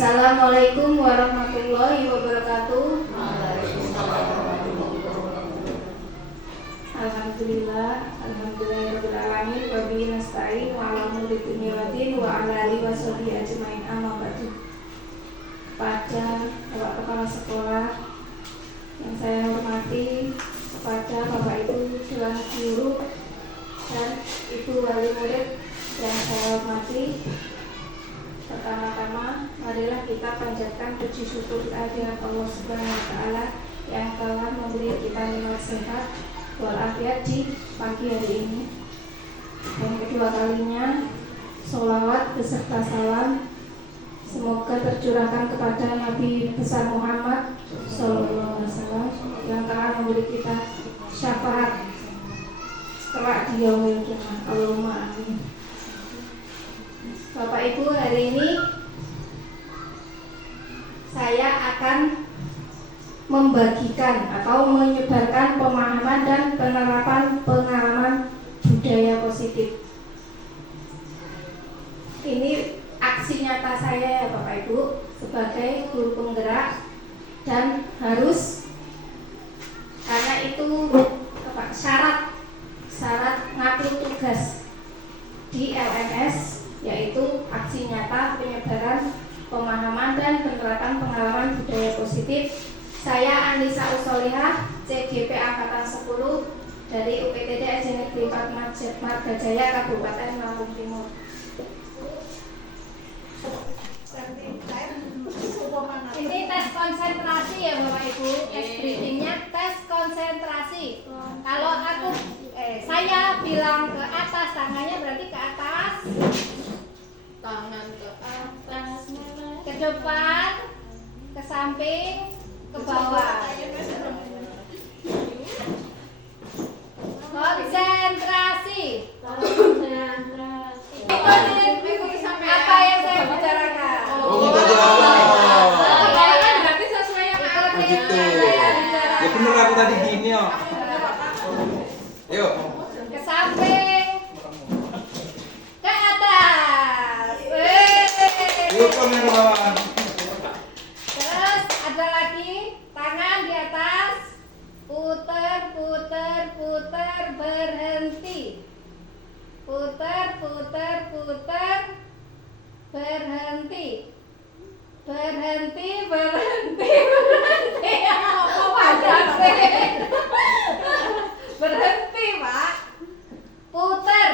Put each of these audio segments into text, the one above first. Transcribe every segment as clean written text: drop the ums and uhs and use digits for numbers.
Assalamualaikum warahmatullahi wabarakatuh. Alhamdulillahirabbil alamin wa bihi nasta'in wa ala umuri dunya waddin wa ala alihi washabihi ajmain amma ba'du. Pada Bapak Kepala Sekolah yang saya hormati, kepada Bapak Ibu Dewan Guru dan Ibu Wali Murid yang saya hormati, pertama-tama marilah kita panjatkan puji syukur kehadirat Allah Subhanahu wa taala yang telah memberi kita nikmat sehat walafiat di pagi hari ini. Yang kedua kalinya, sholawat beserta salam semoga tercurahkan kepada Nabi besar Muhammad Sallallahu Alaihi Wasallam yang telah memberi kita syafaat kelak di yaumil qiyamah. Allahumma amin. Bapak Ibu, hari ini saya akan membagikan atau menyebarkan pemahaman dan penerapan pengalaman budaya positif. Ini aksi nyata saya ya Bapak Ibu sebagai guru penggerak, dan harus, karena itu syarat ngatur tugas di LMS, yaitu aksi nyata penyebaran pemahaman dan penerapan pengalaman budaya positif. Saya Anissa Usolihah, CGP Angkatan 10 dari UPTD SD Negeri 4 Margajaya, Kabupaten Lampung Timur. Ini tes konsentrasi ya Bapak Ibu, tes briefingnya tes konsentrasi. Kalau saya bilang ke atas, tangannya berarti ke atas, tangan ke atas, ke depan, ke samping, ke bawah. Konsentrasi. Apa yang saya bicarakan? Berarti sesuai yang begitu. Ya bener, aku tadi gini ya. Yuk. Ke samping, ke atas. Yuk kamerawan. Terus ada lagi, tangan di atas, puter, puter, puter, berhenti. Puter, puter, puter, berhenti. Berhenti, berhenti, berhenti. Apa panjang sih? Berhenti, Pak. Puter.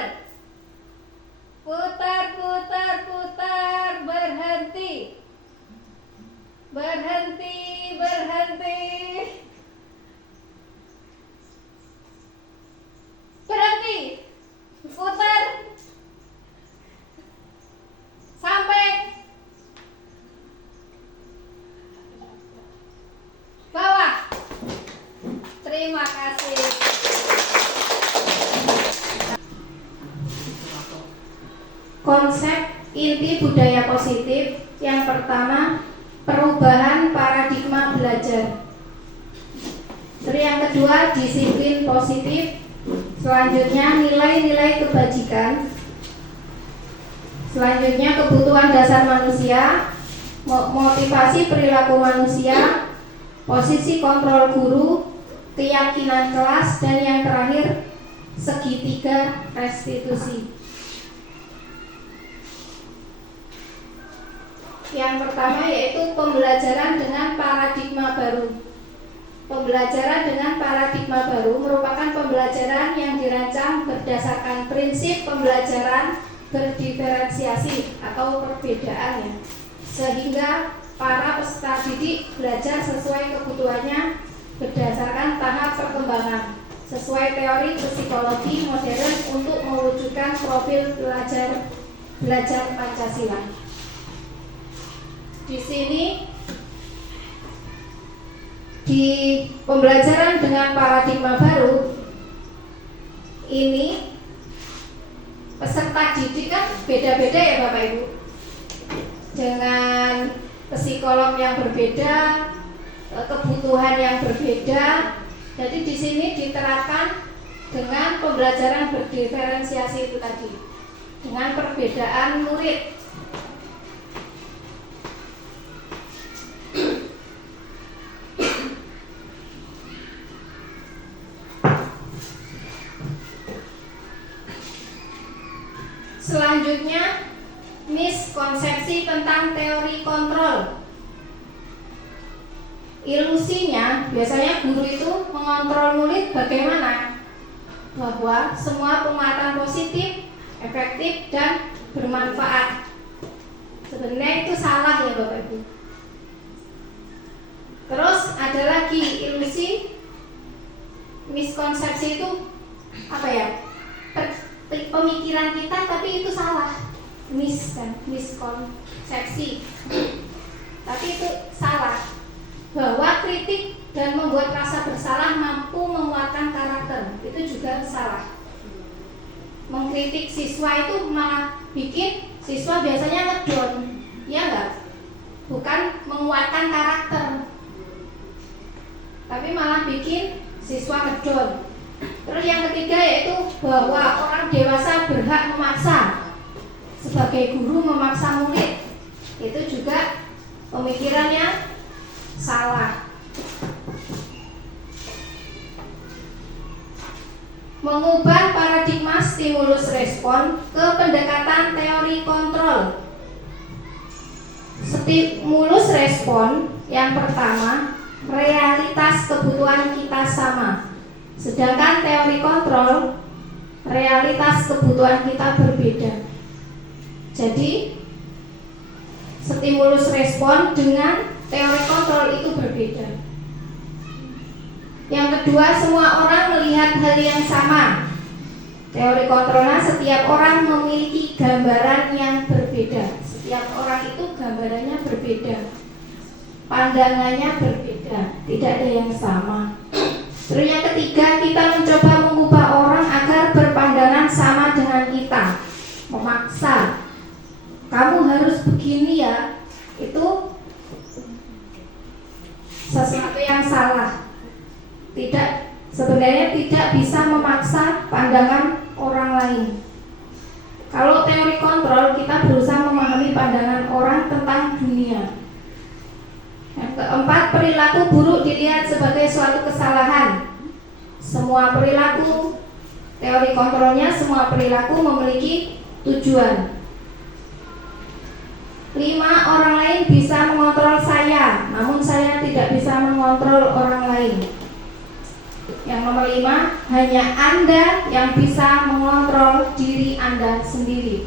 Puter, puter, puter, berhenti. Berhenti, berhenti. Berhenti. Puter. Sampai bawah. Terima kasih. Konsep inti budaya positif yang pertama, perubahan paradigma belajar. Terus yang kedua, disiplin positif. Selanjutnya, nilai-nilai kebajikan. Selanjutnya, kebutuhan dasar manusia, motivasi perilaku manusia, posisi kontrol guru, keyakinan kelas, dan yang terakhir, segitiga restitusi. Yang pertama yaitu pembelajaran dengan paradigma baru. Pembelajaran dengan paradigma baru merupakan pembelajaran yang dirancang berdasarkan prinsip pembelajaran berdiferensiasi atau perbedaan, sehingga para peserta didik belajar sesuai kebutuhannya berdasarkan tahap perkembangan sesuai teori psikologi modern untuk mewujudkan profil belajar Pancasila. Di sini di pembelajaran dengan paradigma baru ini peserta didik kan beda-beda ya Bapak Ibu, dengan psikolog yang berbeda, kebutuhan yang berbeda. Jadi di sini diterapkan dengan pembelajaran berdiferensiasi itu tadi, dengan perbedaan murid. Selanjutnya, miskonsepsi tentang teori kontrol. Ilusinya, biasanya guru itu mengontrol murid bagaimana? Bahwa semua penguatan positif, efektif, dan bermanfaat. Sebenarnya itu salah ya Bapak Ibu. Terus ada lagi ilusi, miskonsepsi itu apa ya? Pemikiran kita tapi itu salah. Miskonsepsi. Tapi itu salah. Bahwa kritik dan membuat rasa bersalah mampu menguatkan karakter, itu juga salah. Mengkritik siswa itu malah bikin siswa biasanya ngedown, ya enggak? Bukan menguatkan karakter, tapi malah bikin siswa ngedown. Terus yang ketiga yaitu bahwa orang dewasa berhak memaksa. Sebagai guru memaksa murid, itu juga pemikirannya salah. Mengubah paradigma stimulus respon ke pendekatan teori kontrol. Stimulus respon yang pertama, realitas kebutuhan kita sama. Sedangkan teori kontrol, realitas kebutuhan kita berbeda. Jadi, stimulus respon dengan teori kontrol itu berbeda. Yang kedua, semua orang melihat hal yang sama. Teori kontrolnya setiap orang memiliki gambaran yang berbeda. Setiap orang itu gambarannya berbeda, pandangannya berbeda, tidak ada yang sama. Terus yang ketiga, kita mencoba mengubah orang agar berpandangan sama dengan kita. Memaksa, kamu harus begini ya, itu sesuatu yang salah. Sebenarnya tidak bisa memaksa pandangan orang lain. Kalau teori kontrol, kita berusaha memahami pandangan orang tentang dunia. Yang keempat, perilaku buruk dilihat sebagai suatu kesalahan. Semua perilaku, teori kontrolnya semua perilaku memiliki tujuan. 5, orang lain bisa mengontrol saya, namun saya tidak bisa mengontrol orang lain. Yang nomor 5, hanya Anda yang bisa mengontrol diri Anda sendiri.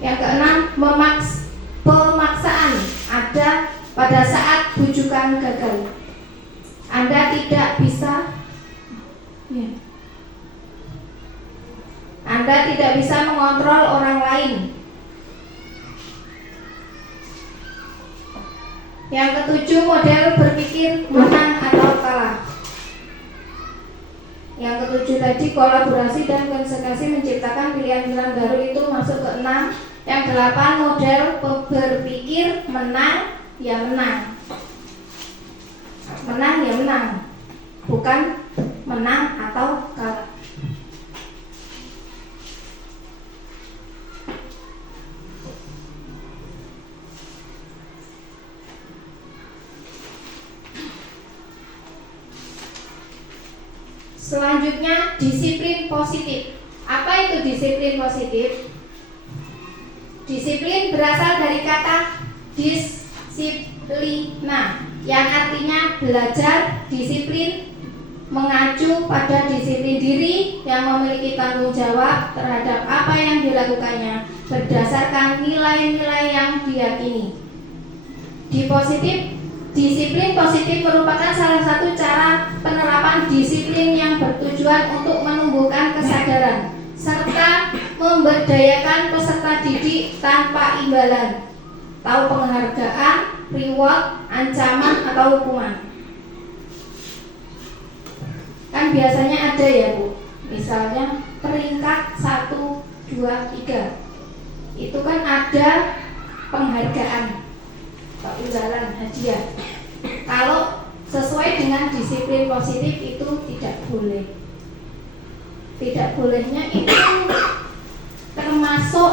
Yang keenam, pemaksaan ada pada saat bujukan gagal. Anda tidak bisa Anda tidak bisa mengontrol orang lain. Yang ketujuh, model berpikir menang atau kalah. Yang ketujuh tadi, kolaborasi dan konsentrasi menciptakan pilihan-pilihan baru, itu masuk ke 6. Yang 8, model berpikir menang ya menang. Menang ya menang, bukan menang atau kalah. Selanjutnya, disiplin positif. Apa itu disiplin positif? Disiplin berasal dari kata disiplina, yang artinya belajar. Disiplin mengacu pada disiplin diri yang memiliki tanggung jawab terhadap apa yang dilakukannya berdasarkan nilai-nilai yang diyakini. Disiplin positif merupakan salah satu cara penerapan disiplin yang bertujuan untuk menumbuhkan kesadaran serta memberdayakan peserta didik tanpa imbalan, tahu penghargaan, reward, ancaman atau hukuman. Kan biasanya ada ya Bu, misalnya peringkat 1, 2, 3, itu kan ada penghargaan, imbalan, hadiah. Kalau sesuai dengan disiplin positif itu tidak boleh. Tidak bolehnya itu termasuk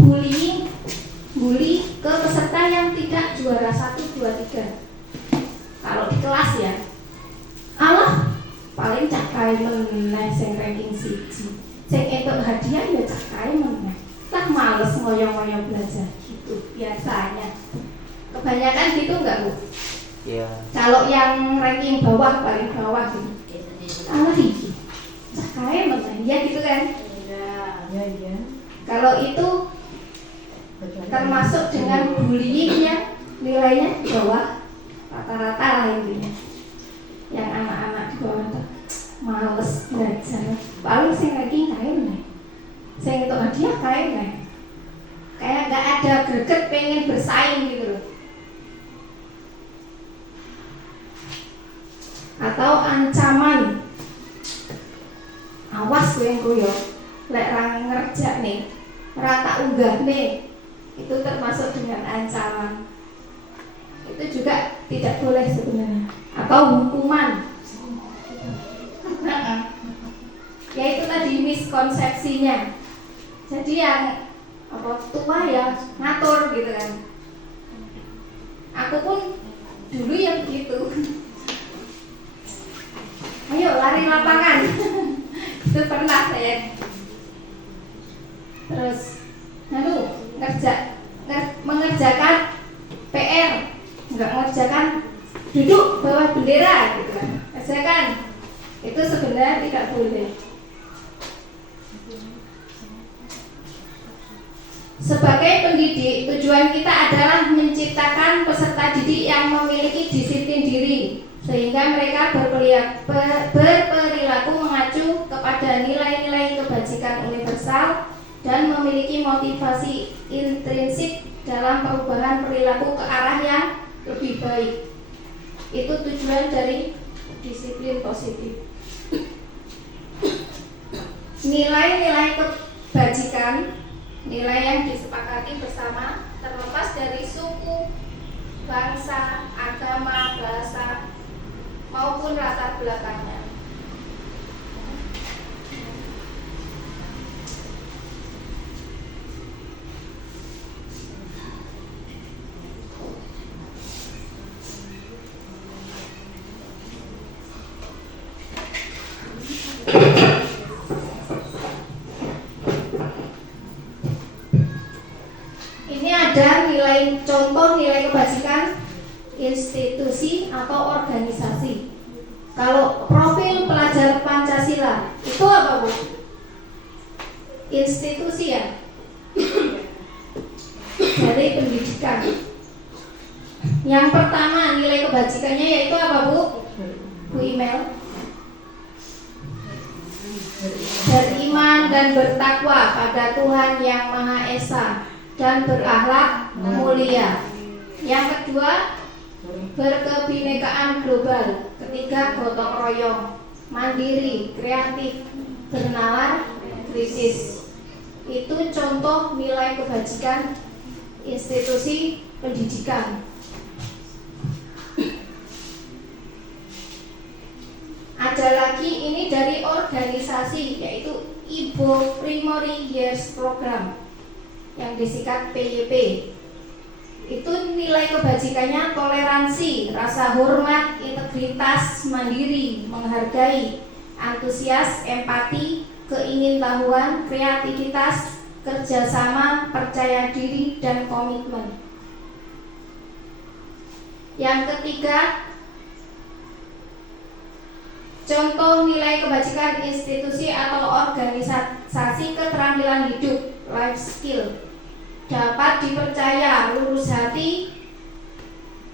bully ke peserta yang tidak juara 1, 2, 3. Kalau di kelas ya, Allah paling cakai meneh sing ranking 1. sing entuk hadiah ya cah kae meneh. Lah males ngoyo-ngoyo belajar gitu biasanya. Kebanyakan gitu enggak, Bu? Iya. Kalau yang ranking bawah paling bawah gitu. Ah iki. Cah kae meneh ya gitu kan? Iya. Kalau itu termasuk dengan bullying yang nilainya di bawah rata-rata lah intinya. Yang anak-anak di bawah itu males belajar. Paling sing ranking kae meneh. Sing entuk hadiah kae meneh. Kayak nggak ada greget pengen bersaing gitu loh. Atau ancaman, awas kowe engko yo lek ra ngerjakne ora tak unggahne, itu termasuk dengan ancaman. Itu juga tidak boleh sebenarnya. Atau hukuman. Ya itu tadi miskonsepsinya. Jadi yang tua ya ngatur gitu kan. Aku pun dulu yang begitu. Ayo lari lapangan. Itu pernah saya. Terus mengerjakan PR, enggak mengerjakan duduk bawah bendera gitu kan. Kerjakan. Itu sebenarnya tidak boleh. Sebagai pendidik, tujuan kita adalah menciptakan peserta didik yang memiliki disiplin diri, sehingga mereka berperilaku mengacu kepada nilai-nilai kebajikan universal dan memiliki motivasi intrinsik dalam perubahan perilaku ke arah yang lebih baik. Itu tujuan dari disiplin positif. Nilai-nilai kebajikan, nilai yang disepakati bersama terlepas dari suku, bangsa, agama, bahasa maupun latar belakangnya. Ini ada contoh nilai kebajikan institusi atau organisasi. Kalau profil pelajar Pancasila itu apa, Bu? Institusi ya? Dari pendidikan. Yang pertama nilai kebajikannya yaitu apa, Bu? Bu Imel? Beriman dan bertakwa pada Tuhan Yang Maha Esa dan berakhlak mulia. Yang kedua, berkebinekaan global. Ketiga, gotong royong, mandiri, kreatif, bernalar, kritis. Itu contoh nilai kebajikan institusi pendidikan. Ada lagi ini dari organisasi, yaitu Ibo Primary Years Program yang disingkat PYP. Itu nilai kebajikannya toleransi, rasa hormat, integritas, mandiri, menghargai, antusias, empati, keingintahuan, kreativitas, kerjasama, percaya diri, dan komitmen. Yang ketiga, contoh nilai kebajikan institusi atau organisasi keterampilan hidup, life skill. Dapat dipercaya, lurus hati,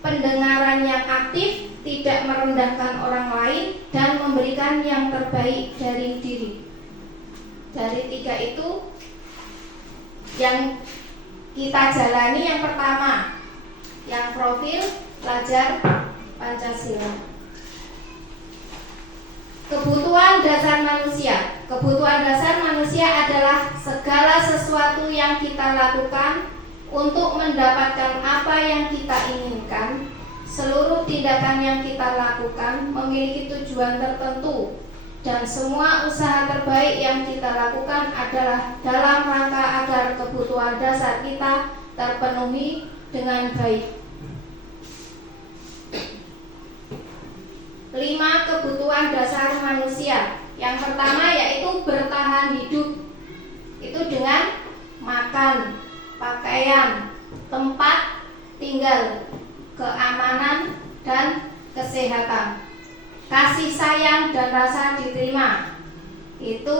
pendengaran yang aktif, tidak merendahkan orang lain, dan memberikan yang terbaik dari diri. Dari tiga itu yang kita jalani, yang pertama, yang profil pelajar Pancasila. Kebutuhan dasar manusia. Kebutuhan dasar manusia adalah segala sesuatu yang kita lakukan untuk mendapatkan apa yang kita inginkan. Seluruh tindakan yang kita lakukan memiliki tujuan tertentu, dan semua usaha terbaik yang kita lakukan adalah dalam rangka agar kebutuhan dasar kita terpenuhi dengan baik. 5. Kebutuhan dasar manusia. Yang pertama yaitu bertahan hidup. Itu dengan makan, pakaian, tempat tinggal, keamanan dan kesehatan. Kasih sayang dan rasa diterima. Itu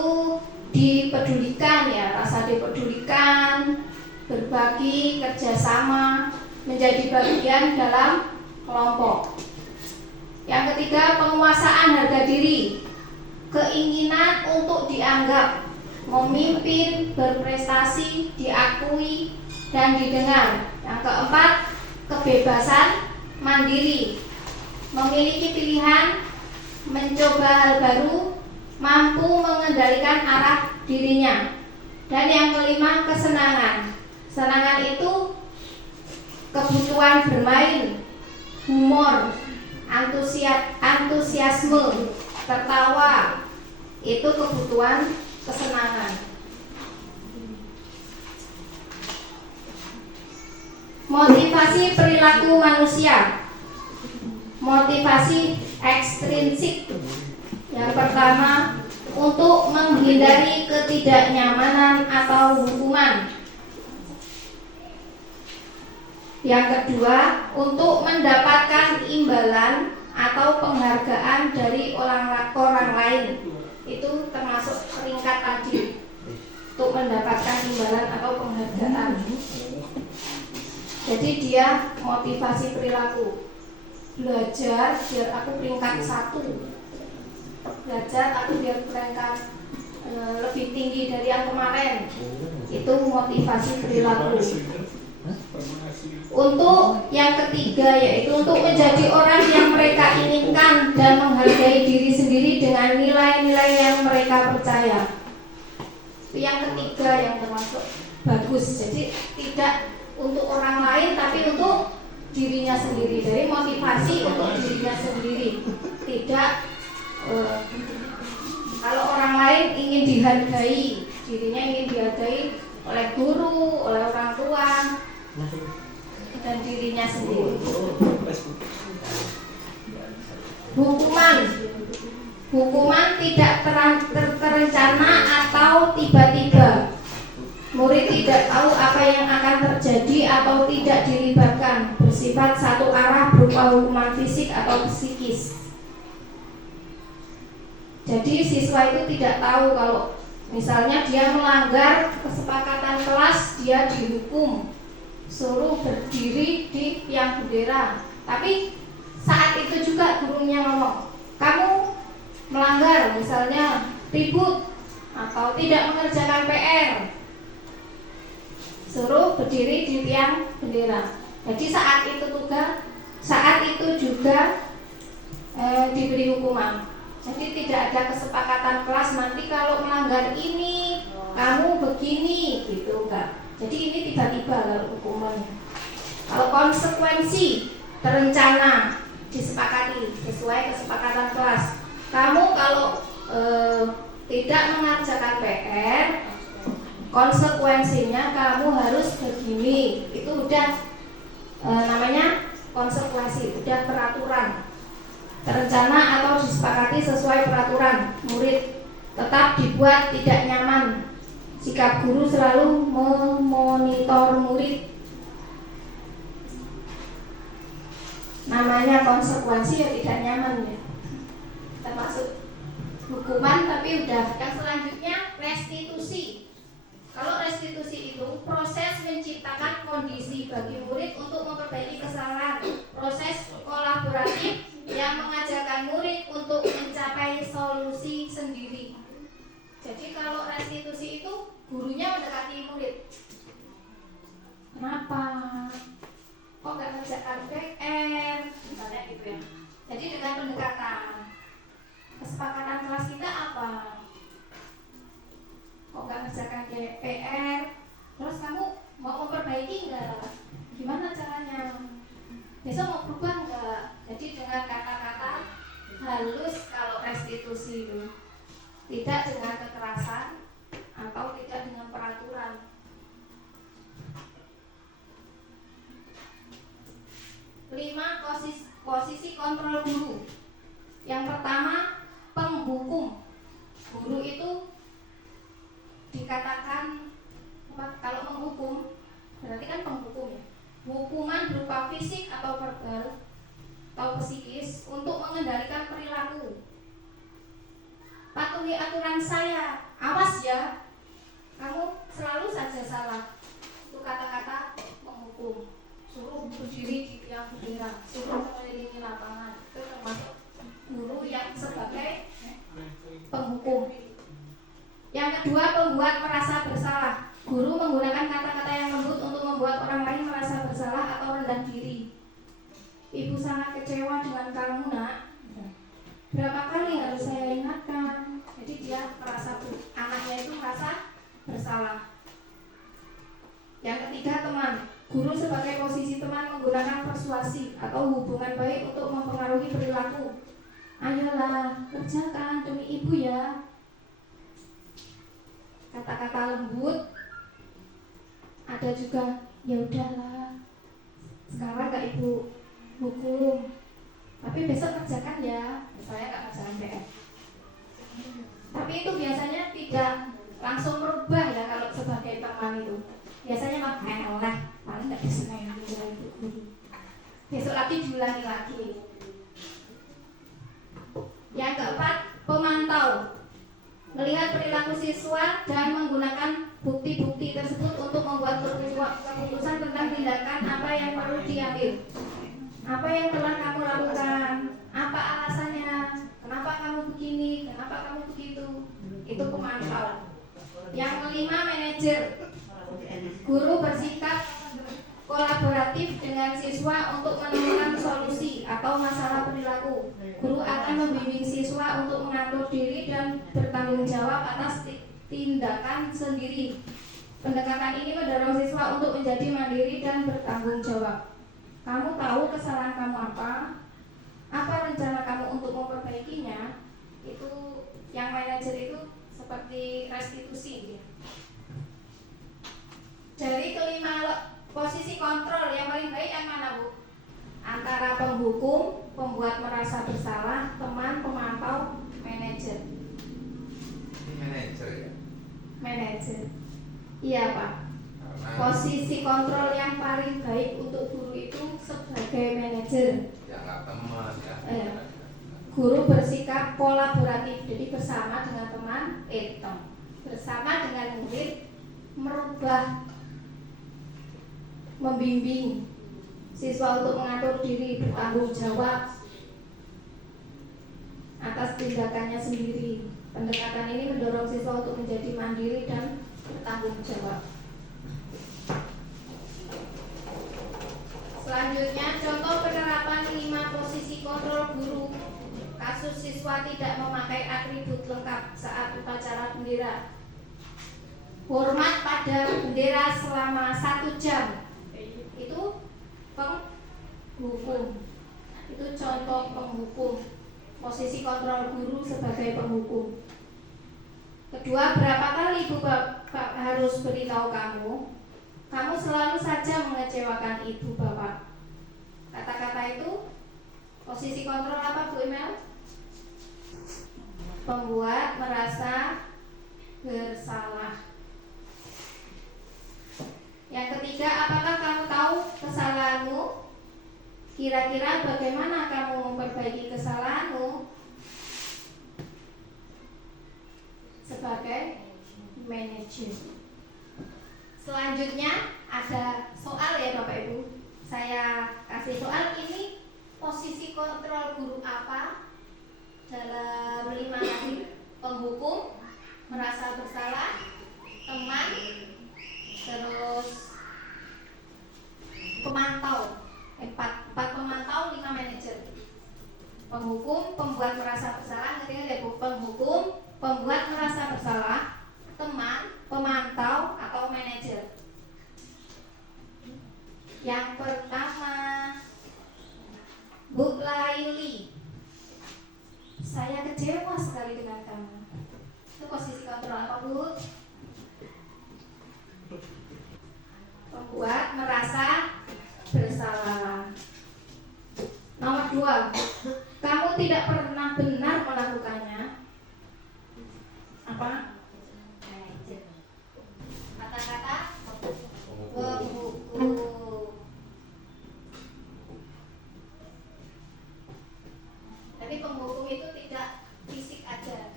dipedulikan ya, rasa dipedulikan, berbagi, kerjasama, menjadi bagian dalam kelompok. Yang ketiga, penguasaan harga diri, keinginan untuk dianggap, memimpin, berprestasi, diakui, dan didengar. Yang keempat, kebebasan mandiri, memiliki pilihan, mencoba hal baru, mampu mengendalikan arah dirinya. Dan yang kelima, kesenangan. Kesenangan itu kebutuhan bermain, humor, antusiasme, tertawa. Itu kebutuhan kesenangan. Motivasi perilaku manusia. Motivasi ekstrinsik. Yang pertama, untuk menghindari ketidaknyamanan atau hukuman. Yang kedua, untuk mendapatkan imbalan atau penghargaan dari orang lain. Itu termasuk peringkat tadi, untuk mendapatkan imbalan atau penghargaan. Jadi dia motivasi perilaku. Belajar biar aku peringkat 1. Belajar aku biar peringkat lebih tinggi dari yang kemarin. Itu motivasi perilaku. Untuk yang ketiga yaitu untuk menjadi orang yang mereka inginkan dan menghargai diri sendiri dengan nilai-nilai yang mereka percaya. Itu yang ketiga yang termasuk bagus. Jadi tidak untuk orang lain tapi untuk dirinya sendiri. Dari motivasi untuk dirinya sendiri. Tidak kalau orang lain ingin dihargai, dirinya ingin dihargai oleh guru, oleh orang tua, dan dirinya sendiri. Hukuman tidak terencana atau tiba-tiba. Murid tidak tahu apa yang akan terjadi atau tidak dilibatkan. Bersifat satu arah berupa hukuman fisik atau psikis. Jadi siswa itu tidak tahu kalau misalnya dia melanggar kesepakatan kelas, dia dihukum, suruh berdiri di tiang bendera. Tapi saat itu juga gurunya ngomong, kamu melanggar, misalnya ribut atau tidak mengerjakan PR, suruh berdiri di tiang bendera. Jadi saat itu juga diberi hukuman. Jadi tidak ada kesepakatan kelas nanti kalau melanggar ini kamu begini gitu enggak. Jadi ini tiba-tiba kalau hukumannya. Kalau konsekuensi terencana disepakati sesuai kesepakatan kelas. Kamu kalau tidak mengerjakan PR, konsekuensinya kamu harus begini. Itu udah namanya konsekuensi, udah peraturan. Terencana atau disepakati sesuai peraturan. Murid tetap dibuat tidak nyaman. Sikap guru selalu memonitor murid. Namanya konsekuensi ya tidak nyaman ya. Termasuk hukuman tapi udah. Yang selanjutnya restitusi. Kalau restitusi itu proses menciptakan kondisi bagi murid untuk memperbaiki kesalahan. Proses kolaboratif yang mengajarkan murid untuk mencapai solusi sendiri. Jadi kalau restitusi itu gurunya mendekati murid. Kenapa? Kok nggak mengerjakan PR? Misalnya gitu ya. Jadi dengan pendekatan, kesepakatan kelas kita apa? Kok nggak mengerjakan PR? Terus kamu mau memperbaiki nggak? Gimana caranya? Besok mau berubah nggak? Jadi dengan kata-kata halus kalau restitusi itu, tidak dengan kekerasan atau tidak dengan peraturan. 5. Posisi kontrol guru. Yang pertama, penghukum. Guru itu dikatakan kalau menghukum berarti kan penghukum ya. Hukuman berupa fisik atau verbal atau psikis untuk mengendalikan perilaku. Patuhi aturan saya, awas ya, kamu selalu saja salah. Itu kata-kata menghukum. Suruh berdiri di tiang bendera, suruh mengelilingi lapangan. Itu termasuk guru yang sebagai penghukum. Yang kedua, pembuat merasa bersalah. Guru menggunakan kata-kata yang lembut untuk membuat orang lain merasa bersalah atau rendah diri. Ibu sangat kecewa dengan kamu, nak. Berapa kali harus saya ingatkan? Jadi dia merasa, anaknya itu merasa bersalah. Yang ketiga, teman. Guru sebagai posisi teman menggunakan persuasi atau hubungan baik untuk mempengaruhi perilaku. Ayolah, kerjakan demi ibu ya. Kata-kata lembut. Ada juga, ya udahlah, sekarang gak ibu hukum, tapi besok kerjakan ya. Saya gak kerjakan PR. Tapi itu biasanya tidak langsung merubah ya kalau sebagai teman itu. Biasanya mah lah, paling gak disengaja ibu guru. Besok lagi diulangi lagi. Yang keempat, pemantau. Melihat perilaku siswa dan menggunakan bukti-bukti tersebut untuk membuat keputusan tentang tindakan apa yang perlu diambil. Apa yang telah kamu lakukan? Apa alasannya? Kenapa kamu begini? Kenapa kamu begitu? Itu pemantau. Yang kelima, manajer. Guru bersikap kolaboratif dengan siswa untuk menemukan solusi atau masalah perilaku. Guru akan membimbing siswa untuk mengatur diri dan bertanggung jawab atas tindakan sendiri. Pendekatan ini mendorong siswa untuk menjadi mandiri dan bertanggung jawab. Kamu tahu kesalahan kamu apa? Apa rencana kamu untuk memperbaikinya? Itu yang manajer itu seperti restitusi. Dari kelima posisi kontrol yang paling baik yang mana, Bu? Antara penghukum, pembuat merasa bersalah, teman, pemantau, manajer. Manajer ya? Manajer. Iya, Pak. Posisi kontrol yang paling baik untuk guru itu sebagai manajer. Ya nggak teman ya. Guru bersikap kolaboratif, jadi bersama dengan teman, bersama dengan murid, merubah, membimbing siswa untuk mengatur diri, bertanggung jawab atas tindakannya sendiri. Pendekatan ini mendorong siswa untuk menjadi mandiri dan bertanggung jawab. Selanjutnya, contoh penerapan 5 posisi kontrol guru. Kasus siswa tidak memakai atribut lengkap saat upacara bendera. Hormat pada bendera selama 1 jam. Itu penghukum. Itu contoh penghukum. Posisi kontrol guru sebagai penghukum. Kedua, berapa kali ibu bapak harus beritahu kamu? Kamu selalu saja mengecewakan ibu bapak. Kata-kata itu posisi kontrol apa, Bu Emel? Membuat merasa bersalah. Yang ketiga, apakah kamu tahu kesalahanmu? Kira-kira bagaimana kamu memperbaiki kesalahanmu? Sebagai manajer. Selanjutnya ada soal ya Bapak Ibu. Saya kasih soal ini, posisi kontrol guru apa dalam 5 tadi? Penghukum, merasa bersalah, teman, terus pemantau. 4 pemantau, 5 manajer. Penghukum, pembuat merasa bersalah, ketika ada penghukum, pembuat merasa bersalah, teman, pemantau atau manajer. Yang pertama, Bu Laili, saya kecewa sekali dengan kamu. Itu posisi kontrol apa, Bu? Pembuat merasa bersalah. Nomor 2, kamu tidak pernah benar melakukannya. apa? Kata-kata pembuku. Tapi pembuku itu tidak fisik aja,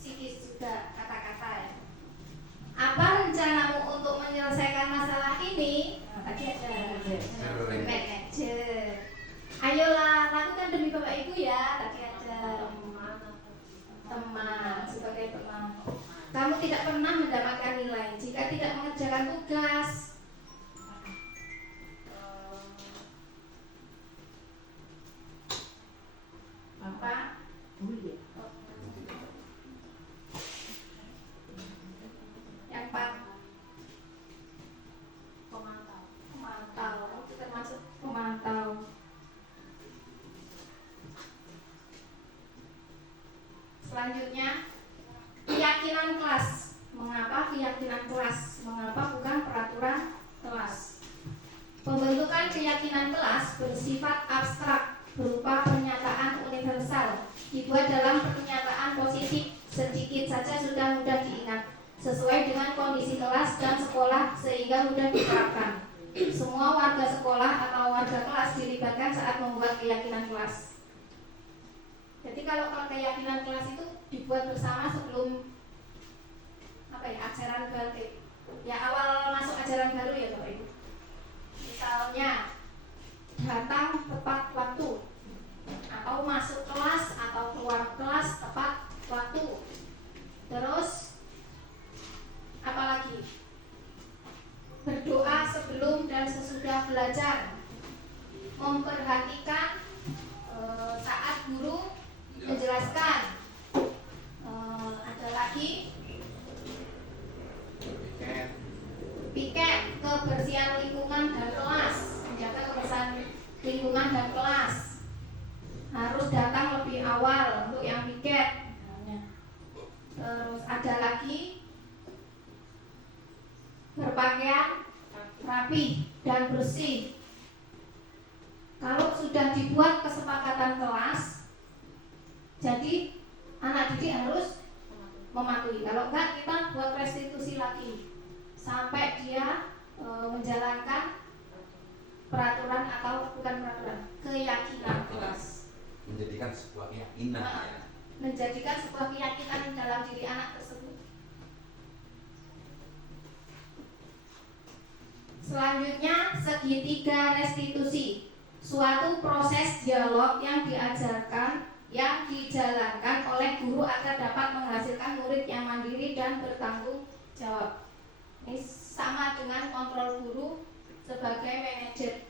psikis juga kata-kata ya. Apa rencanamu untuk menyelesaikan masalah ini? Nah, tadi ada manajer. Ayolah, lakukan demi Bapak Ibu ya. Tadi ada teman, sebagai teman. Kamu tidak pernah mendapatkan nilai jika tidak mengerjakan tugas. Bapak? Yang Pak? Pemantau, itu termasuk pemantau. Selanjutnya, keyakinan kelas. Mengapa keyakinan kelas? Mengapa bukan peraturan kelas? Pembentukan keyakinan kelas bersifat abstrak berupa pernyataan universal, dibuat dalam pernyataan positif, sedikit saja sudah mudah diingat, sesuai dengan kondisi kelas dan sekolah sehingga mudah diterapkan. Semua warga sekolah atau warga kelas dilibatkan saat membuat keyakinan kelas. Jadi kalau keyakinan kelas itu dibuat bersama sebelum ajaran baru, ya awal masuk ajaran baru ya Bapak Ibu. Misalnya datang tepat waktu, atau masuk kelas atau keluar kelas tepat waktu. Terus apalagi? Berdoa sebelum dan sesudah belajar, memperhatikan saat guru menjelaskan. Ada lagi piket kebersihan lingkungan dan kelas, menjaga kebersihan lingkungan dan kelas. Harus datang lebih awal untuk yang piket. Terus ada lagi berpakaian rapi dan bersih. Kalau sudah dibuat kesepakatan kelas, jadi anak didik harus mematuhi. Kalau enggak, kita buat restitusi lagi sampai dia menjalankan peraturan atau bukan peraturan, keyakinan kelas. Menjadikan sebuah keyakinan ya. Menjadikan sebuah keyakinan dalam diri anak tersebut. Selanjutnya, segitiga restitusi, suatu proses dialog yang dijalankan oleh guru agar dapat menghasilkan murid yang mandiri dan bertanggung jawab. Ini sama dengan kontrol guru sebagai manajer.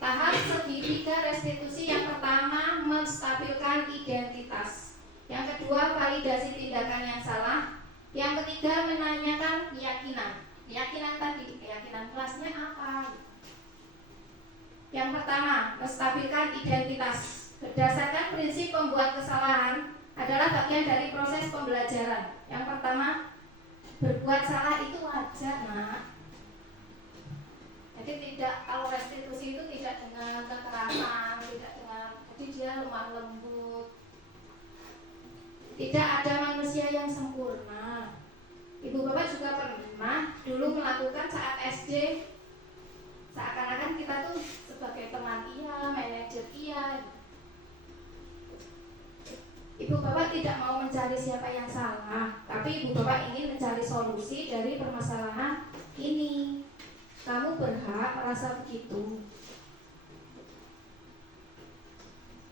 Tahap segitiga restitusi yang pertama menstabilkan identitas, yang kedua validasi tindakan yang salah, yang ketiga menanyakan keyakinan. Keyakinan tadi, keyakinan kelasnya apa? Yang pertama, menstabilkan identitas. Berdasarkan prinsip pembuat kesalahan adalah bagian dari proses pembelajaran. Yang pertama, berbuat salah itu wajar, nak. Jadi tidak, kalau restitusi itu tidak dengan kekerasan, tidak dengan, jadi dia lemah lembut. Tidak ada manusia yang sempurna. Ibu bapak juga pernah dulu melakukan saat SD, seakan-akan kita tuh sebagai teman iya, manajer iya. Ibu bapak tidak mau mencari siapa yang salah, tapi ibu bapak ingin mencari solusi dari permasalahan ini. Kamu berhak merasa begitu.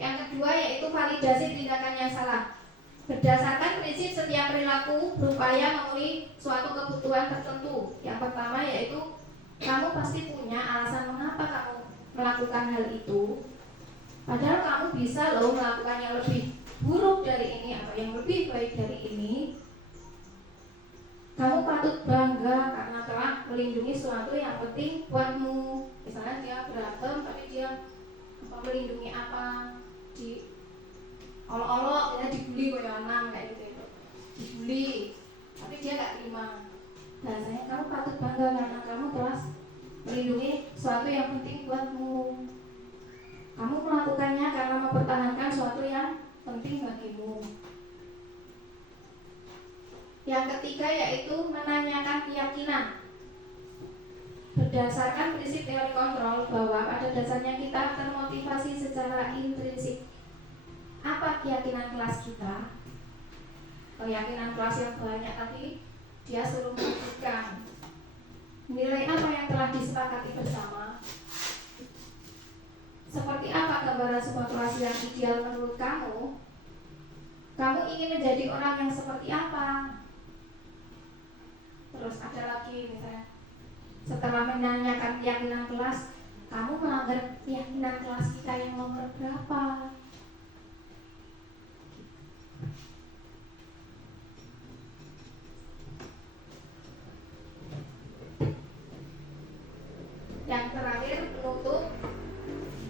Yang kedua yaitu validasi tindakan yang salah. Berdasarkan prinsip setiap perilaku berupaya memenuhi suatu kebutuhan tertentu. Yang pertama yaitu kamu pasti punya alasan mengapa kamu melakukan hal itu. Padahal kamu bisa loh melakukan yang lebih buruk dari ini atau yang lebih baik dari ini. Kamu patut bangga karena telah melindungi sesuatu yang penting buatmu. Misalnya dia berantem tapi dia melindungi apa, di olok-olok dia dibully koyonan kayak gitu itu. Dibully tapi dia gak terima. Bahasanya kamu patut bangga karena kamu telah melindungi sesuatu yang penting buatmu. Kamu melakukannya karena mempertahankan sesuatu yang penting bagimu. Yang ketiga yaitu menanyakan keyakinan. Berdasarkan prinsip teori kontrol bahwa pada dasarnya kita termotivasi secara intrinsik. Apa keyakinan kelas kita? Keyakinan kelas yang banyak tadi dia suruh membuktikan nilai apa yang telah disepakati bersama. Seperti apa gambaran sebuah kelas yang ideal menurut kamu? Kamu ingin menjadi orang yang seperti apa? Terus ada lagi misalnya, setelah menanyakan keyakinan kelas, kamu melanggar keyakinan kelas kita yang nomor berapa? Yang terakhir, penutup.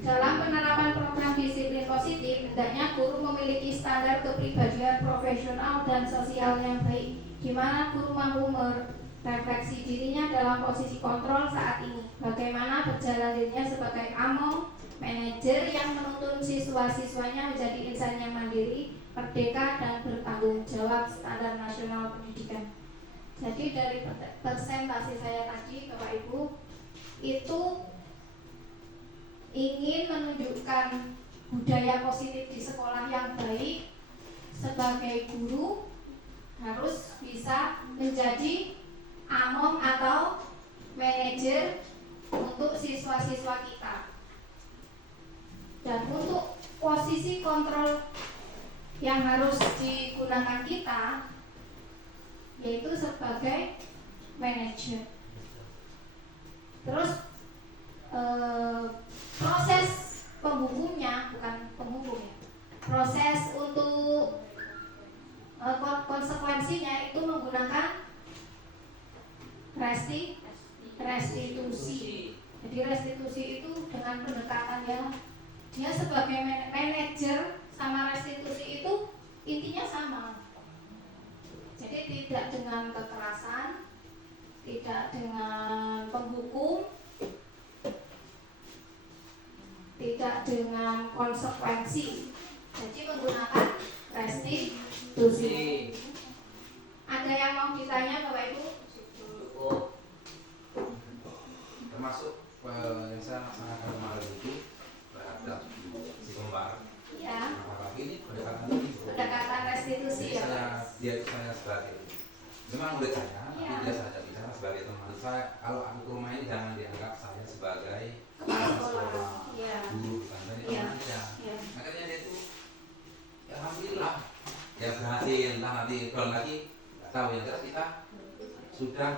Dalam penerapan program disiplin positif, hendaknya guru memiliki standar kepribadian profesional dan sosial yang baik, di mana guru mampu merefleksi dirinya dalam posisi kontrol saat ini. Bagaimana berjalan dirinya sebagai among, manajer yang menuntun siswa-siswanya menjadi insan yang mandiri, merdeka, dan bertanggung jawab standar nasional pendidikan. Jadi dari presentasi saya tadi, Bapak Ibu, itu ingin menunjukkan budaya positif di sekolah yang baik. Sebagai guru harus bisa menjadi among atau manajer untuk siswa-siswa kita. Dan untuk posisi kontrol yang harus digunakan kita yaitu sebagai manajer. Terus proses penghukumnya, bukan penghukum ya, proses untuk konsekuensinya itu menggunakan restitusi. Jadi restitusi itu dengan pendekatan ya, dia sebagai manajer sama restitusi itu intinya sama. Jadi tidak dengan kekerasan, tidak dengan penghukum, tidak dengan konsekuensi. Jadi menggunakan restitusi. Ada yang mau ditanya Bapak Ibu? Cukup. Termasuk yang saya laksanakan kemarin itu terhadap si kembar. Ya. Apalagi ini pendekatan ini. Pendekatan restitusi ya. Dia itu saya sebagai memang murid saya, ya. tapi dia saja bicara sebagai teman saya. Kalau aku ke rumah ini jangan dianggap saya sebagai kepala sekolah, ya. Guru bukan saya ya. teman dia. Ya. Makanya dia itu ya alhamdulillah ya berhasil. Nah nanti kalau lagi tahu yang jelas kita sudah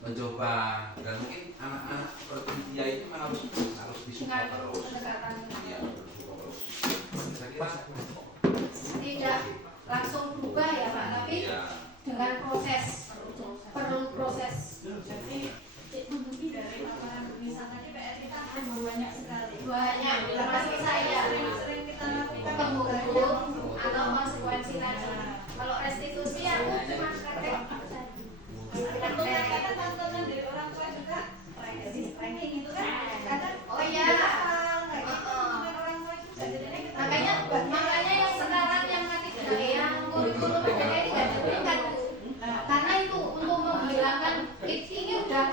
mencoba dan mungkin anak-anak seperti dia itu memang harus disupport terus. Iya, terus. Saya kira tidak langsung berubah ya Pak, tapi iya. dengan proses, perlu proses. Dari laporan pemisah tadi PR kita banyak sekali. Banyak, termasuk saya. Sering kita lakukan Penghukum atau konsekuensi tadi. Kalau restitusi aku cuma praktek. Kadang tontonan dari orang tua juga ranking itu kan kadang Oh iya. kayak gitu dengan orang tua juga jadinya kita Makanya yang sekarang yang yang kurikulum PPK ini tidak diberikan Bu. Karena itu untuk menghilangkan ini udah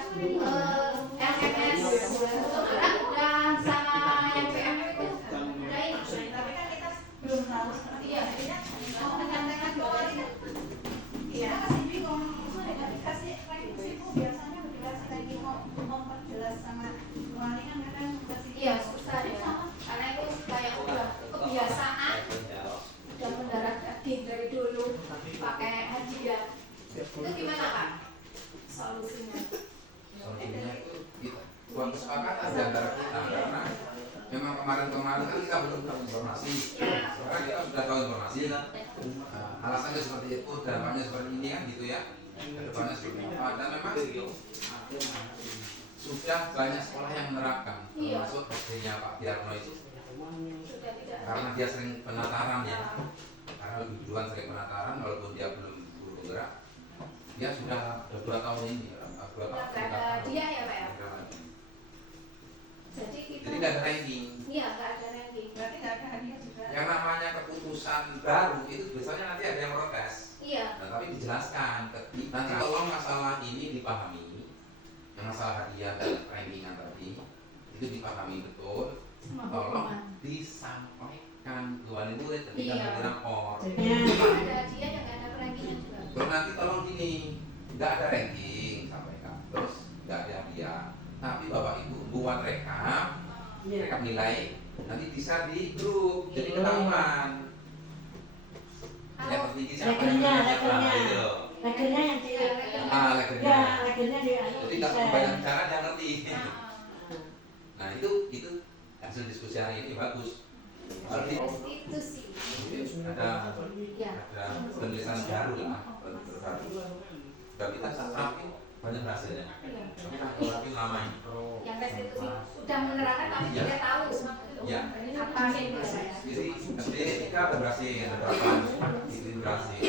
SMS sekarang udah sama yang PM itu udah ini. tapi kan kita belum tahu seperti Iya. jadinya mau menyampaikan bahwa kita kasih bingung dikasih ranking itu biasanya dikasih ranking mau memperjelas sama wali kan kadang kasih Iya susah ya. Karena itu kayak udah kebiasaan, udah mendarat daging dari dulu pakai hadiah. Itu gimana Pak? Solusinya? Solusinya itu kita buat kesepakatan di antara kita karena memang kemarin kan kita belum tahu informasi. Sekarang kita sudah tahu informasi. Alasannya seperti itu, dampaknya seperti ini kan gitu ya. Kedepannya seperti apa? Dan memang sudah banyak sekolah yang menerapkan, termasuk SD-nya Pak Biarno itu. Karena dia sering penataran ya. Karena lebih duluan sering penataran walaupun dia belum guru gerak. Dia sudah 2 tahun ini, 2 tahun. Nggak ada dia ya Pak ya? Jadi nggak ada ranking. Iya nggak ada ranking. berarti nggak ada hadiah juga Yang namanya keputusan baru itu biasanya nanti ada yang protes. Iya. Nah, tapi dijelaskan. Nanti tolong masalah ini dipahami, yang masalah hadiah dan rankingan tadi itu dipahami betul. Tolong disampaikan ke wali murid ketika Iya. berlapor. Ada hadiah yang nggak ada rankingan juga. Terus nanti tolong gini, nggak ada ranking sampaikan, terus nggak ada hadiah, tapi bapak ibu buat rekap nilai, nanti bisa di grup, jadi ketahuan. Yang tertinggi siapa yang berapa gitu loh. Legernya yang di Legernya. ya, legernya di Jadi nggak perlu banyak bicara, dia ngerti. Nah itu hasil diskusi hari ini bagus. Berarti Itu sih. ada Ya. penulisan baru lah, terbaru. Dan kita rapi banyak hasilnya. Iya. Tapi rapi lama. Yang restitusi udah menerangkan tapi Iya. tidak tahu Ya. apa itu saya. Jadi SD kita berhasil, berapa itu berhasil.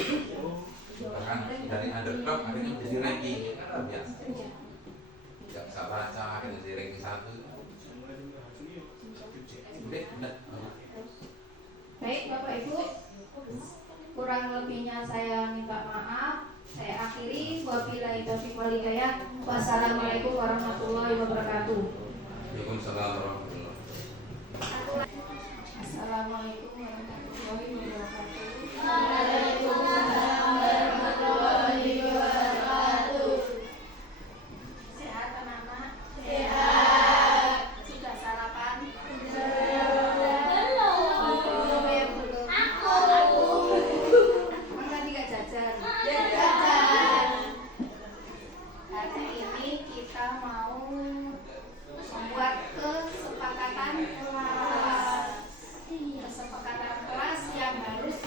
Bahkan dari underdog akhirnya menjadi ranking, kan luar biasa. Tidak bisa baca, akhirnya jadi ranking 1. Udah, udah. Baik Bapak Ibu, kurang lebihnya saya minta maaf. Saya akhiri. Wabillahi taufiq wal hidayah. Wassalamualaikum warahmatullahi wabarakatuh. Waalaikumsalam warahmatullahi wabarakatuh. Assalamualaikum warahmatullahi wabarakatuh. Sehat anak-anak? Sehat. Sudah sarapan? Siapa yang belum? Aku. Emang tadi gak jajan? Jajan. Hari ini kita mau membuat kesepakatan kelas yang harus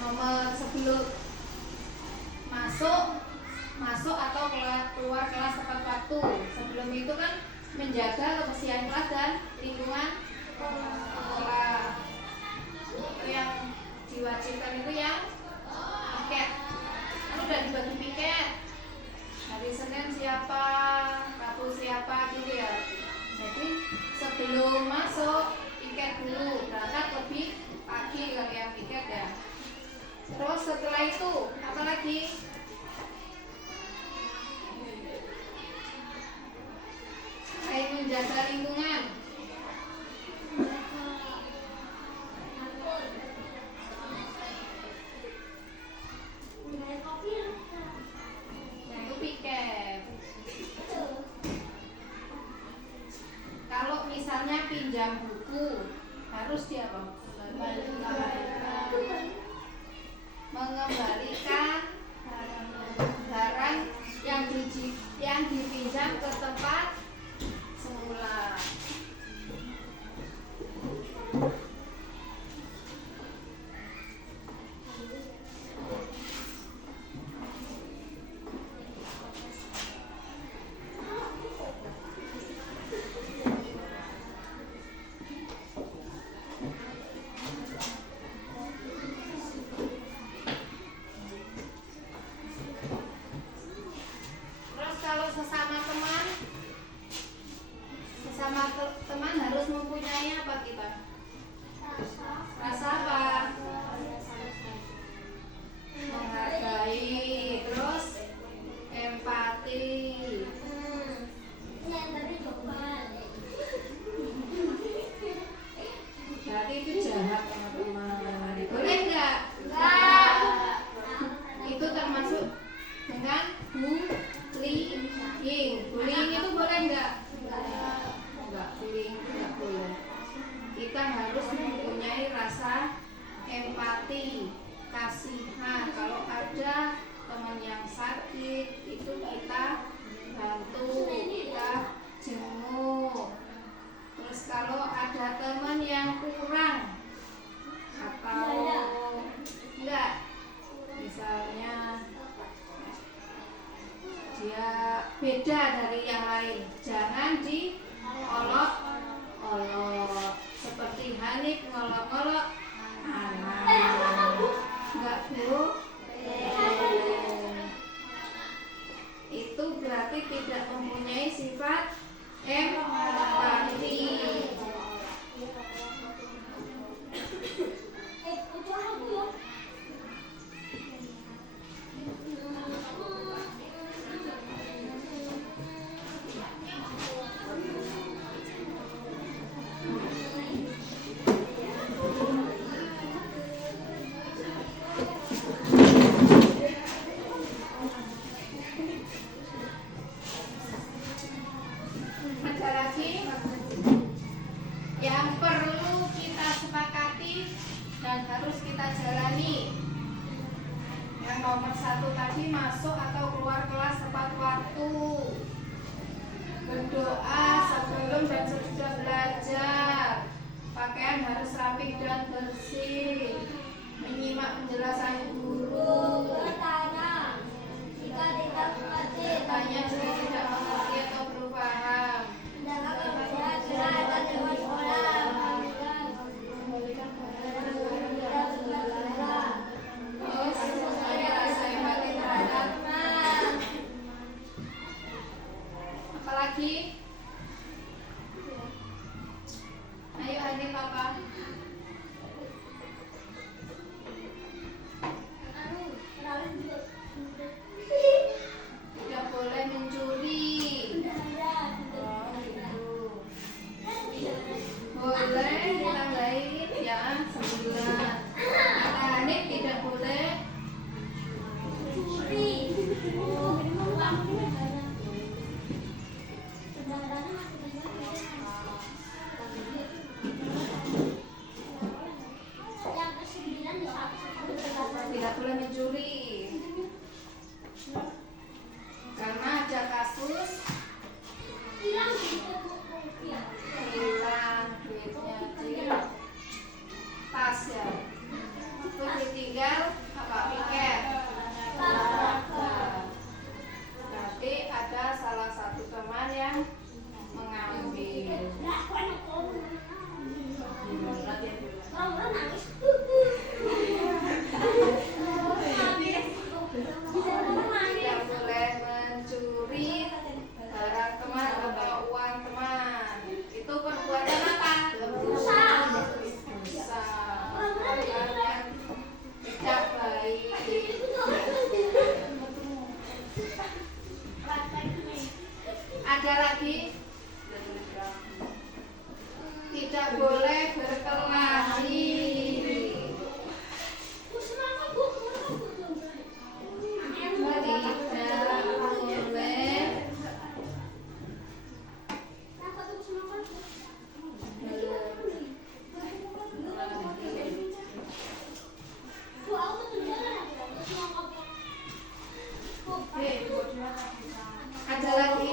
nomor sebelum masuk atau keluar kelas tepat waktu. Sebelum itu kan menjaga kebersihan kelas dan lingkungan sekolah. Itu yang diwajibkan itu yang piket. Kan udah dibagi piket. Hari Senin siapa, Rabu siapa gitu ya. Jadi sebelum masuk piket dulu, berangkat lebih pagi kalau yang piket ya. Terus setelah itu apa lagi? Selain menjaga lingkungan, itu piket. Kalau misalnya pinjam buku harus dia apa? Mengembalikan barang yang dipinjam ke tempat semula. Terus kalau sesama teman harus mempunyai apa kita? Rasa apa? Menghargai, terus empati. Berarti itu jahat teman-teman. Boleh nggak? Itu termasuk dengan bullying. Bullying itu boleh nggak? Enggak, bullying itu nggak boleh. Kita harus mempunyai rasa empati, kasihan. Kalau ada teman yang sakit, itu kita bantu, kita jenguk. Terus kalau ada teman yang kurang atau enggak, misalnya dia beda dari yang lain, jangan diolok-olok seperti Hanif ngolok-ngolok anak. Enggak boleh. Itu berarti tidak mempunyai sifat empati. Ada lagi yang perlu kita sepakati dan harus kita jalani. Yang nomor 1 tadi, masuk atau keluar kelas tepat waktu, berdoa sebelum dan sesudah belajar, pakaian harus rapi dan bersih, menyimak penjelasan guru, tanya jika tidak mengerti atau belum paham. Terus supaya rasa empati terhadap apalagi? Ayo Hanif apa? Tidak boleh mencuri. Oh, gitu. Boleh tambahin ya 9. Kata Hanif tidak boleh tidak boleh mencuri. Karena ada kasus hilang duitnya di tas ya. Itu tinggal apa? Piket. Berarti ada salah satu teman yang mengambil. Tidak boleh mencuri barang teman atau uang teman. Itu perbuatan apa? Dosa. Perbuatan tidak baik. Ada lagi? Tidak boleh berkelahi. Ada lagi?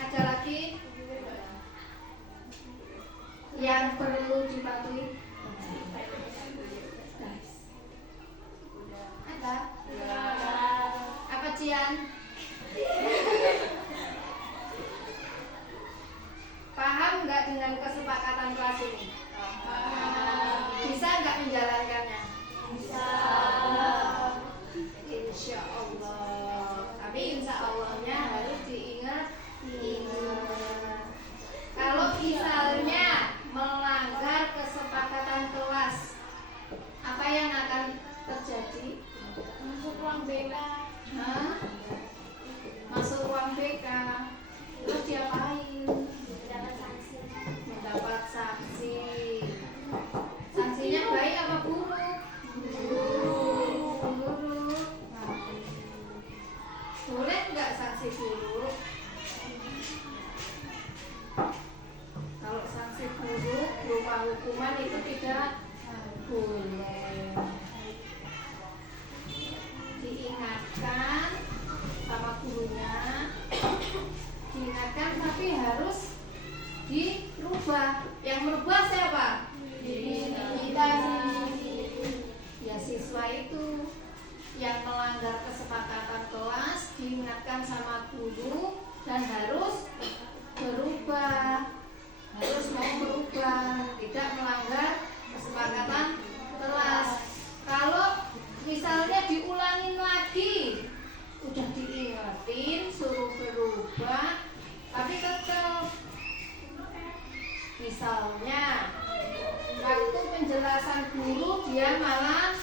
Ada lagi yang perlu dipatuhi? Ada? Apa Cian? Paham nggak dengan kesepakatan kelas ini? Bisa nggak menjalankannya? Bisa. Insya Allah. Tapi insya Allahnya harus diingat. Kalau misalnya melanggar kesepakatan kelas, apa yang akan terjadi? Masuk ruang BK. Hah? Masuk ruang BK. Terus diapain? Mendapat sanksi. Sanksinya baik apa buruk? Buruk. Boleh nggak sanksi buruk? Kalau sanksi buruk berupa hukuman itu tidak boleh. Diingatkan sama gurunya, diingatkan tapi harus dirubah. Yang merubah siapa? Diri kita. Ya siswa itu yang melanggar kesepakatan kelas diingatkan sama guru dan harus berubah. Harus mau berubah, tidak melanggar kesepakatan kelas. Kalau misalnya diulangin lagi, udah diingetin, suruh berubah, tapi tetap. Misalnya waktu penjelasan guru dia malah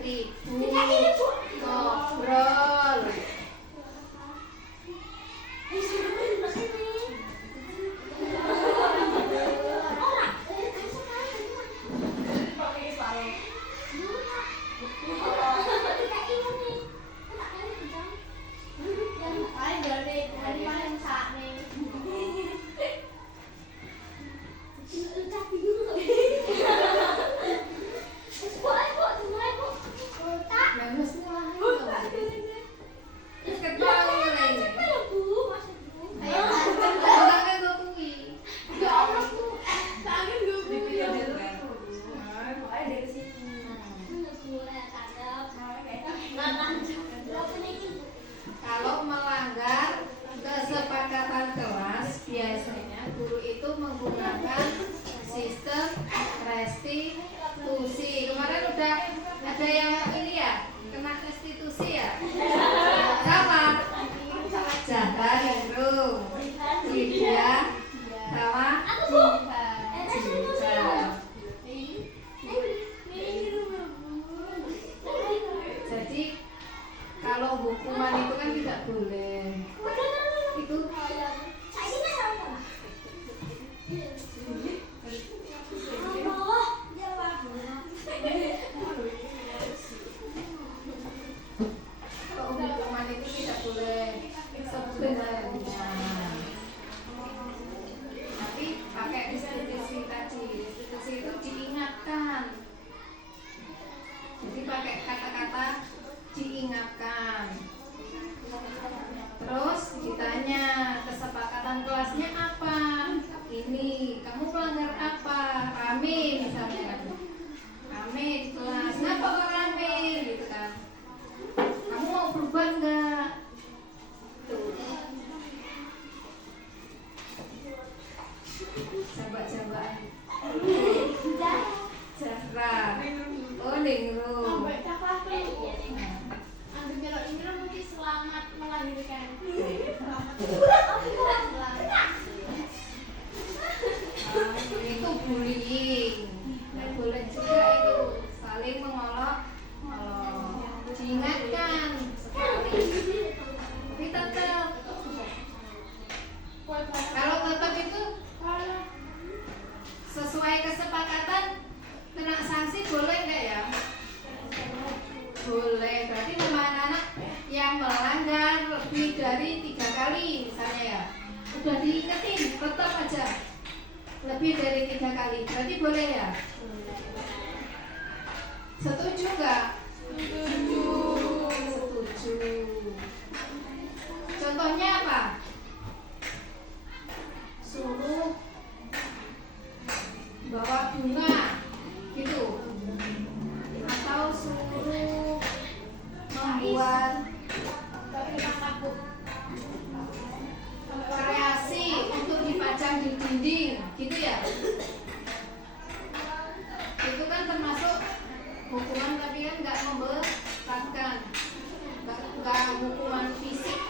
ribut, ngobrol. Kalau melanggar kesepakatan kelas, biasanya guru itu menggunakan sistem restitusi. Kemarin udah ada yang ini ya, kena restitusi ya. Sama Jaga Hindung, Widya, sama Jika. Jadi kalau hukuman itu kan tidak boleh. Itu kalau hukuman itu tidak boleh sebenarnya. Tapi pakai restitusi tadi. Restitusi itu diingatkan. Jadi pakai kata-kata diingatkan. lebih dari 3 kali misalnya ya, udah diingetin tetap aja lebih dari 3 kali, berarti boleh ya? Setuju nggak? Setuju. Contohnya apa? Suruh bawa bunga gitu, atau suruh membuat kreasi untuk dipajang di dinding gitu ya. Itu kan termasuk hukuman, tapi kan nggak memberatkan, nggak hukuman fisik,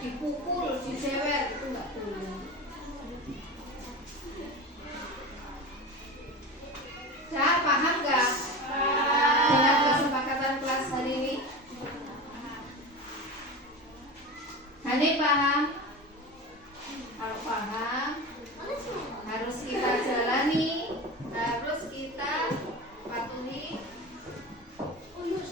dipukul, dijewer, itu nggak boleh. Nah, paham nggak dengan kesepakatan kelas hari ini? Hani paham? Kalau paham, harus kita jalani, harus kita patuhi, harus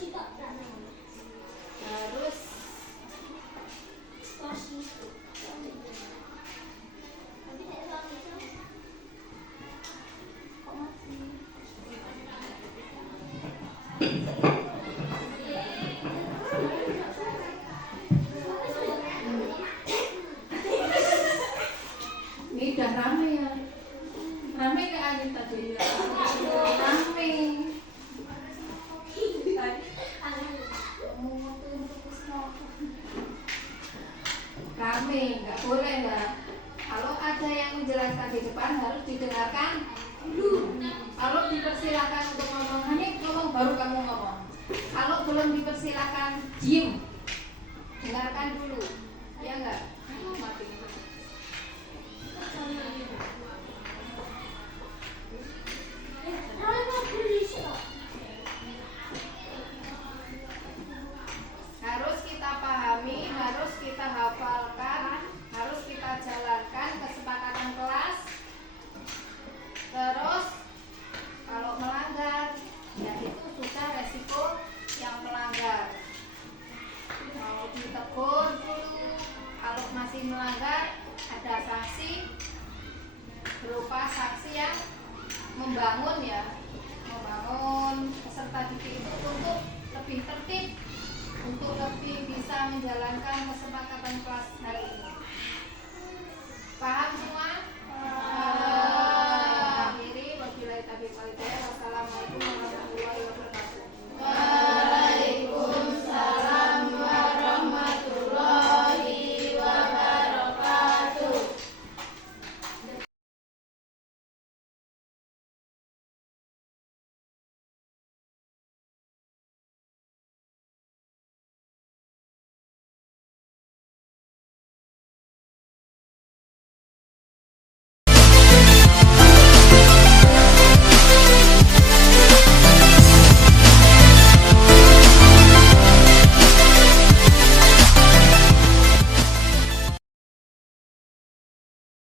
ini udah rame ya, rame ke Anin tadi, rame. Rame, nggak boleh nggak. Kalau ada yang menjelaskan di depan harus didengarkan dulu. Kalau dipersilakan untuk ngomong, hanya ngomong baru kamu ngomong. Kalau belum dipersilakan, diem, dengarkan dulu, ya nggak? Mati. Harus kita pahami, harus kita hafalkan, harus kita jalankan kesepakatan kelas. Terus kalau melanggar, ya itu sudah resiko yang melanggar. Mau ditegur dulu, kalau masih melanggar ada sanksi berupa sanksi yang membangun ya, membangun peserta didik itu untuk lebih tertib, untuk lebih bisa menjalankan kesepakatan kelas hari ini.